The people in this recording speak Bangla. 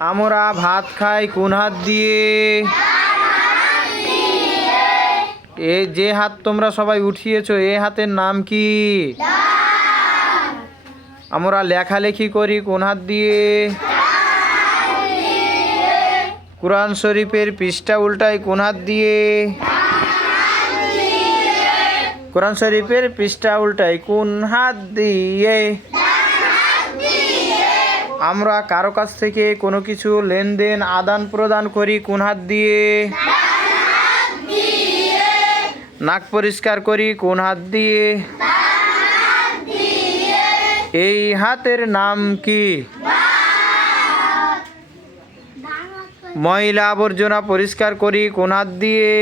আমরা ভাত খাই কোন হাত দিয়ে? এই যে হাত তোমরা সবাই উঠিয়েছো এই হাতের নাম কি? আমরা লেখালেখি করি কোন হাত দিয়ে? কুরআন শরীফের পৃষ্ঠা উল্টাই কোন হাত দিয়ে? কুরআন শরীফের পৃষ্ঠা উল্টাই কোন হাত দিয়ে? আমরা কারো কাছ থেকে কোনো কিছু লেনদেন আদান প্রদান করি কোন হাত দিয়ে? নাক পরিষ্কার করি কোন হাত দিয়ে? এই হাতের নাম কি? ময়লা আবর্জনা পরিষ্কার করি কোন হাত দিয়ে?